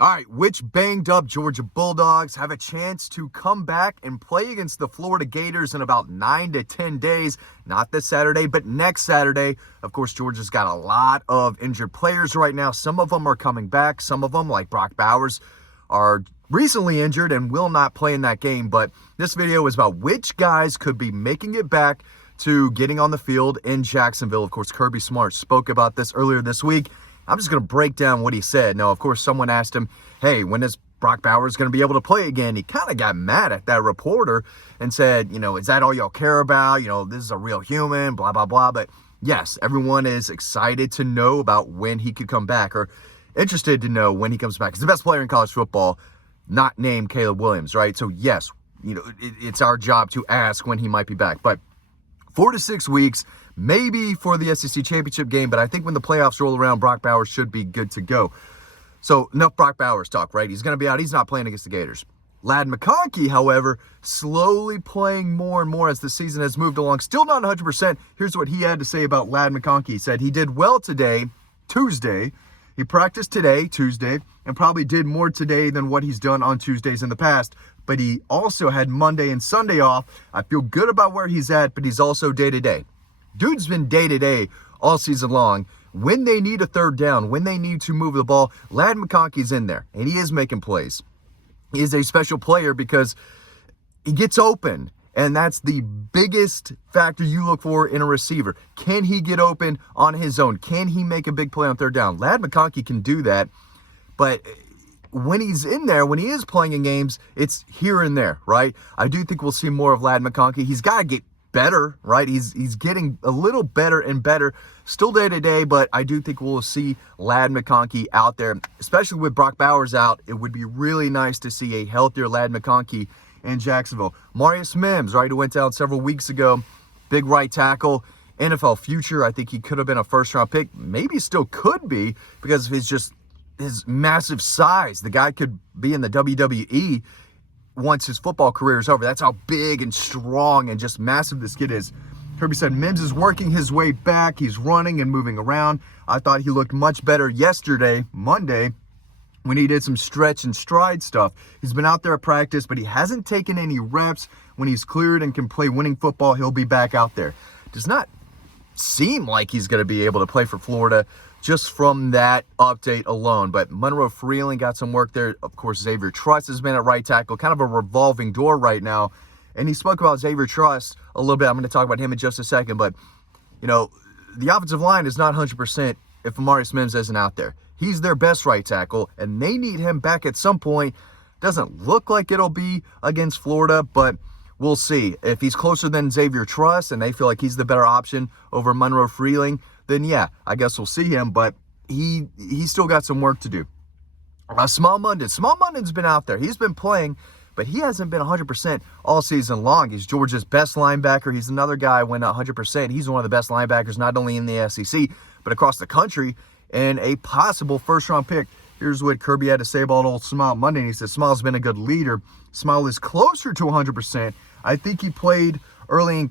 All right, which banged up Georgia Bulldogs have a chance to come back and play against the Florida Gators in about 9 to 10 days? Not this Saturday, but next Saturday. Of course, Georgia's got a lot of injured players right now. Some of them are coming back. Some of them, like Brock Bowers, are recently injured and will not play in that game. But this video is about which guys could be making it back to getting on the field in Jacksonville. Of course, Kirby Smart spoke about this earlier this week. I'm just going to break down what he said. Now, of course, someone asked him, hey, when is Brock Bowers going to be able to play again? He kind of got mad at that reporter and said, is that all y'all care about? This is a real human, blah, blah, blah. But yes, everyone is excited to know about when he could come back, or interested to know when he comes back. He's the best player in college football, not named Caleb Williams, right? So yes, it's our job to ask when he might be back. But 4 to 6 weeks, maybe for the SEC championship game, but I think when the playoffs roll around, Brock Bowers should be good to go. So enough Brock Bowers talk, right? He's going to be out. He's not playing against the Gators. Ladd McConkey, however, slowly playing more and more as the season has moved along. Still not 100%. Here's what he had to say about Ladd McConkey. He said he did well today, Tuesday. He practiced today, Tuesday, and probably did more today than what he's done on Tuesdays in the past. But he also had Monday and Sunday off. I feel good about where he's at, but he's also day-to-day. Dude's been day-to-day all season long. When they need a third down, when they need to move the ball, Ladd McConkey's in there, and he is making plays. He is a special player because he gets open, and that's the biggest factor you look for in a receiver. Can he get open on his own? Can he make a big play on third down? Ladd McConkey can do that, but when he's in there, when he is playing in games, it's here and there, right? I do think we'll see more of Ladd McConkey. He's got to get better, right? He's getting a little better and better, still day to day, but I do think we'll see Ladd McConkey out there, especially with Brock Bowers out. It would be really nice to see a healthier Ladd McConkey in Jacksonville. Marius Mims, right, who went down several weeks ago, big right tackle, NFL future. I think he could have been a first-round pick. Maybe still could be because of his massive size. The guy could be in the WWE once his football career is over. That's how big and strong and just massive this kid is. Kirby said Mims is working his way back. He's running and moving around. I thought he looked much better yesterday, Monday, when he did some stretch and stride stuff. He's been out there at practice, but he hasn't taken any reps. When he's cleared and can play winning football, he'll be back out there. Does not seem like he's going to be able to play for Florida just from that update alone. But Monroe Freeling got some work there. Of course, Xavier Truss has been at right tackle, kind of a revolving door right now. And he spoke about Xavier Truss a little bit. I'm going to talk about him in just a second. But, the offensive line is not 100% if Marius Mims isn't out there. He's their best right tackle, and they need him back at some point. Doesn't look like it'll be against Florida, but we'll see. If he's closer than Xavier Truss and they feel like he's the better option over Monroe Freeling, then yeah, I guess we'll see him, but he's still got some work to do. Small Munden's been out there. He's been playing, but he hasn't been 100% all season long. He's Georgia's best linebacker. He's another guy when 100%. He's one of the best linebackers, not only in the SEC, but across the country, and a possible first-round pick. Here's what Kirby had to say about old Smile Monday. He said, Smile's been a good leader. Smile is closer to 100%. I think he played early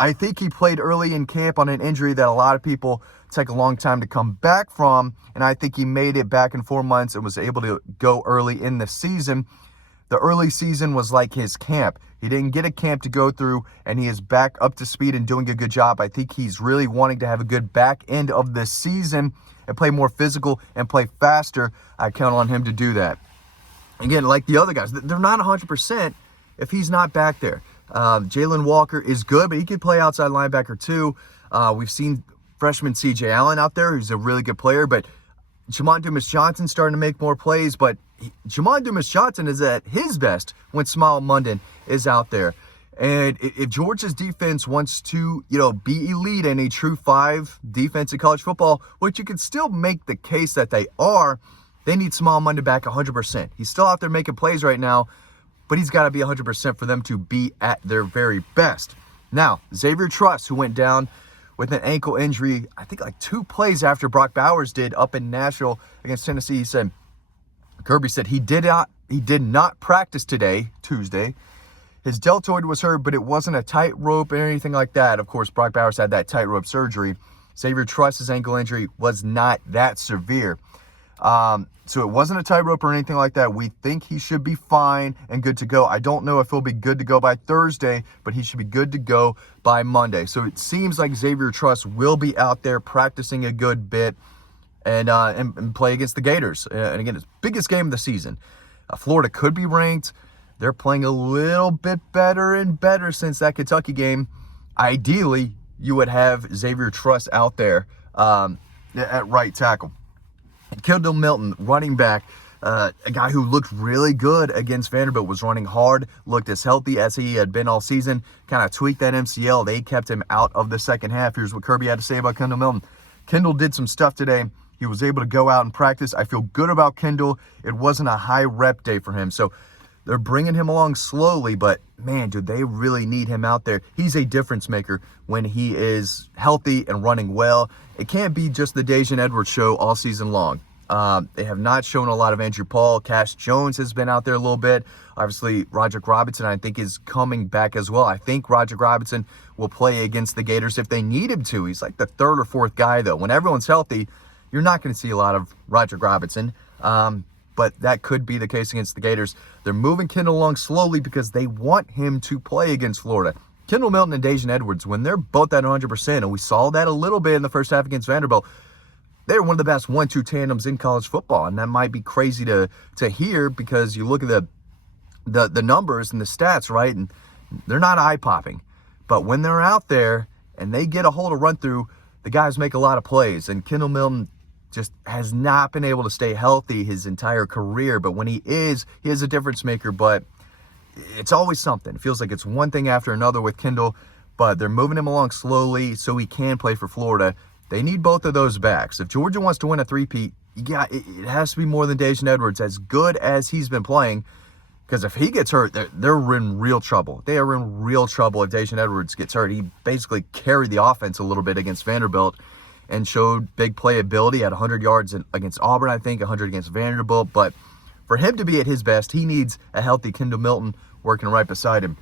in camp on an injury that a lot of people take a long time to come back from, and I think he made it back in 4 months and was able to go early in the season. The early season was like his camp. He didn't get a camp to go through, and he is back up to speed and doing a good job. I think he's really wanting to have a good back end of the season and play more physical and play faster. I count on him to do that. Again, like the other guys, they're not 100% if he's not back there. Jalen Walker is good, but he could play outside linebacker too. We've seen freshman C.J. Allen out there, who's a really good player, but Jamon Dumas-Johnson's starting to make more plays, but Jamon Dumas-Johnson is at his best when Smile Munden is out there. And if Georgia's defense wants to, be elite and a true 5 defense in college football, which you can still make the case that they are, they need Smile Munden back 100%. He's still out there making plays right now, but he's got to be 100% for them to be at their very best. Now, Xavier Truss, who went down with an ankle injury, I think like 2 plays after Brock Bowers did up in Nashville against Tennessee, he said, Kirby said he did not practice today, Tuesday. His deltoid was hurt, but it wasn't a tightrope or anything like that. Of course, Brock Bowers had that tightrope surgery. Xavier Truss's ankle injury was not that severe. So it wasn't a tightrope or anything like that. We think he should be fine and good to go. I don't know if he'll be good to go by Thursday, but he should be good to go by Monday. So it seems like Xavier Truss will be out there practicing a good bit and play against the Gators. And again, it's biggest game of the season. Florida could be ranked. They're playing a little bit better and better since that Kentucky game. Ideally, you would have Xavier Truss out there at right tackle. Kendall Milton, running back, a guy who looked really good against Vanderbilt, was running hard, looked as healthy as he had been all season, kind of tweaked that MCL. They kept him out of the second half. Here's what Kirby had to say about Kendall Milton. Kendall did some stuff today. He was able to go out and practice. I feel good about Kendall. It wasn't a high rep day for him. So they're bringing him along slowly, but man, do they really need him out there. He's a difference maker when he is healthy and running well. It can't be just the Daijun Edwards show all season long. They have not shown a lot of Andrew Paul. Cash Jones has been out there a little bit. Obviously, Roderick Robinson, I think, is coming back as well. I think Roderick Robinson will play against the Gators if they need him to. He's like the third or fourth guy, though. When everyone's healthy, you're not going to see a lot of Roderick Robinson. But that could be the case against the Gators. They're moving Kendall along slowly because they want him to play against Florida. Kendall Milton and Daijun Edwards, when they're both at 100%, and we saw that a little bit in the first half against Vanderbilt, they're one of the best 1-2 tandems in college football. And that might be crazy to hear because you look at the numbers and the stats, right? And they're not eye-popping. But when they're out there and they get a hold of run-through, the guys make a lot of plays. And Kendall Milton just has not been able to stay healthy his entire career. But when he is a difference maker. But it's always something. It feels like it's one thing after another with Kendall. But they're moving him along slowly so he can play for Florida. They need both of those backs. If Georgia wants to win a three-peat, it has to be more than Daijun Edwards, as good as he's been playing. Because if he gets hurt, they're in real trouble. They are in real trouble if Daijun Edwards gets hurt. He basically carried the offense a little bit against Vanderbilt and showed big playability at 100 yards against Auburn, I think, 100 against Vanderbilt. But for him to be at his best, he needs a healthy Kendall Milton working right beside him.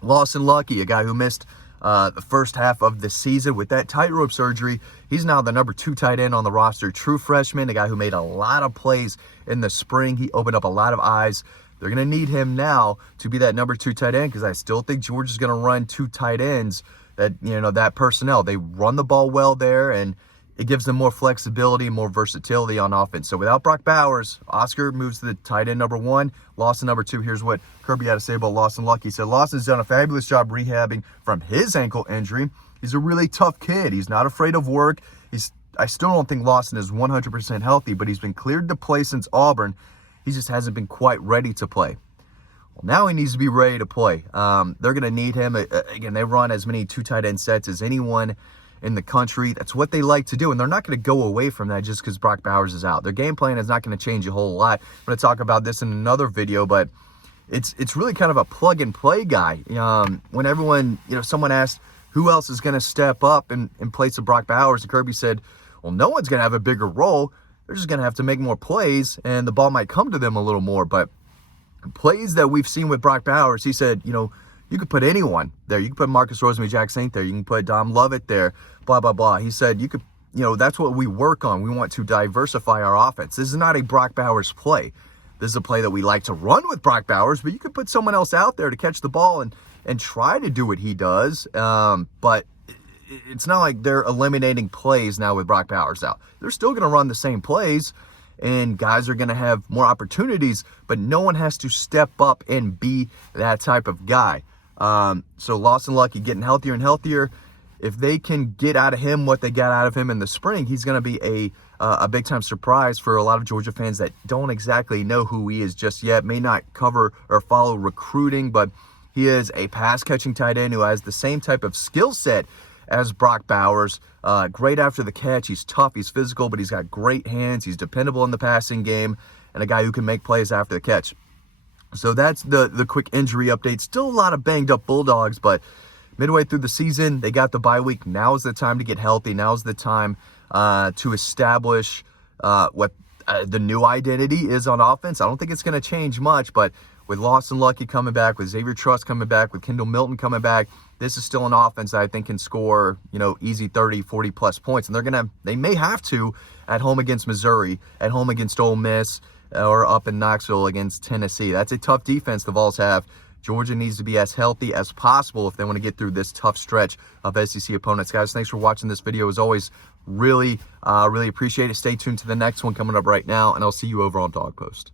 Lawson Lucky, a guy who missed the first half of the season with that tightrope surgery. He's now the number 2 tight end on the roster. True freshman, a guy who made a lot of plays in the spring. He opened up a lot of eyes. They're going to need him now to be that number 2 tight end because I still think Georgia's going to run 2 tight ends, that personnel. They run the ball well there, and it gives them more flexibility, more versatility on offense. So without Brock Bowers, Oscar moves to the tight end number 1, Lawson number 2. Here's what Kirby had to say about Lawson Lucky. He said, Lawson's done a fabulous job rehabbing from his ankle injury. He's a really tough kid. He's not afraid of work. I still don't think Lawson is 100% healthy, but he's been cleared to play since Auburn. He just hasn't been quite ready to play. Well, now he needs to be ready to play. They're going to need him. Again, they run as many 2 tight end sets as anyone in the country. That's what they like to do, and they're not going to go away from that just because Brock Bowers is out. Their game plan is not going to change a whole lot. I'm going to talk about this in another video, but it's really kind of a plug-and-play guy. When everyone, someone asked who else is going to step up in place of Brock Bowers, and Kirby said, well, no one's going to have a bigger role. They're just going to have to make more plays, and the ball might come to them a little more. But plays that we've seen with Brock Bowers, he said, you could put anyone there. You can put Marcus Rosemary-Jack Saint there. You can put Dom Lovett there, blah, blah, blah. He said, you could, that's what we work on. We want to diversify our offense. This is not a Brock Bowers play. This is a play that we like to run with Brock Bowers, but you could put someone else out there to catch the ball and try to do what he does. But it's not like they're eliminating plays now with Brock Bowers out. They're still going to run the same plays, and guys are going to have more opportunities, but no one has to step up and be that type of guy. So Lawson Lucky getting healthier and healthier. If they can get out of him what they got out of him in the spring, he's going to be a big-time surprise for a lot of Georgia fans that don't exactly know who he is just yet, may not cover or follow recruiting, but he is a pass-catching tight end who has the same type of skill set as Brock Bowers. Great after the catch. He's tough, he's physical, but he's got great hands. He's dependable in the passing game, and a guy who can make plays after the catch. So that's the quick injury update. Still a lot of banged up Bulldogs, but midway through the season, they got the bye week. Now is the time to get healthy. Now is the time to establish what the new identity is on offense. I don't think it's going to change much, but with Lawson Lucky coming back, with Xavier Truss coming back, with Kendall Milton coming back, this is still an offense that I think can score, easy 30, 40 plus points. And they may have to at home against Missouri, at home against Ole Miss, or up in Knoxville against Tennessee. That's a tough defense the Vols have. Georgia needs to be as healthy as possible if they want to get through this tough stretch of SEC opponents. Guys, thanks for watching this video. As always, really appreciate it. Stay tuned to the next one coming up right now, and I'll see you over on Dog Post.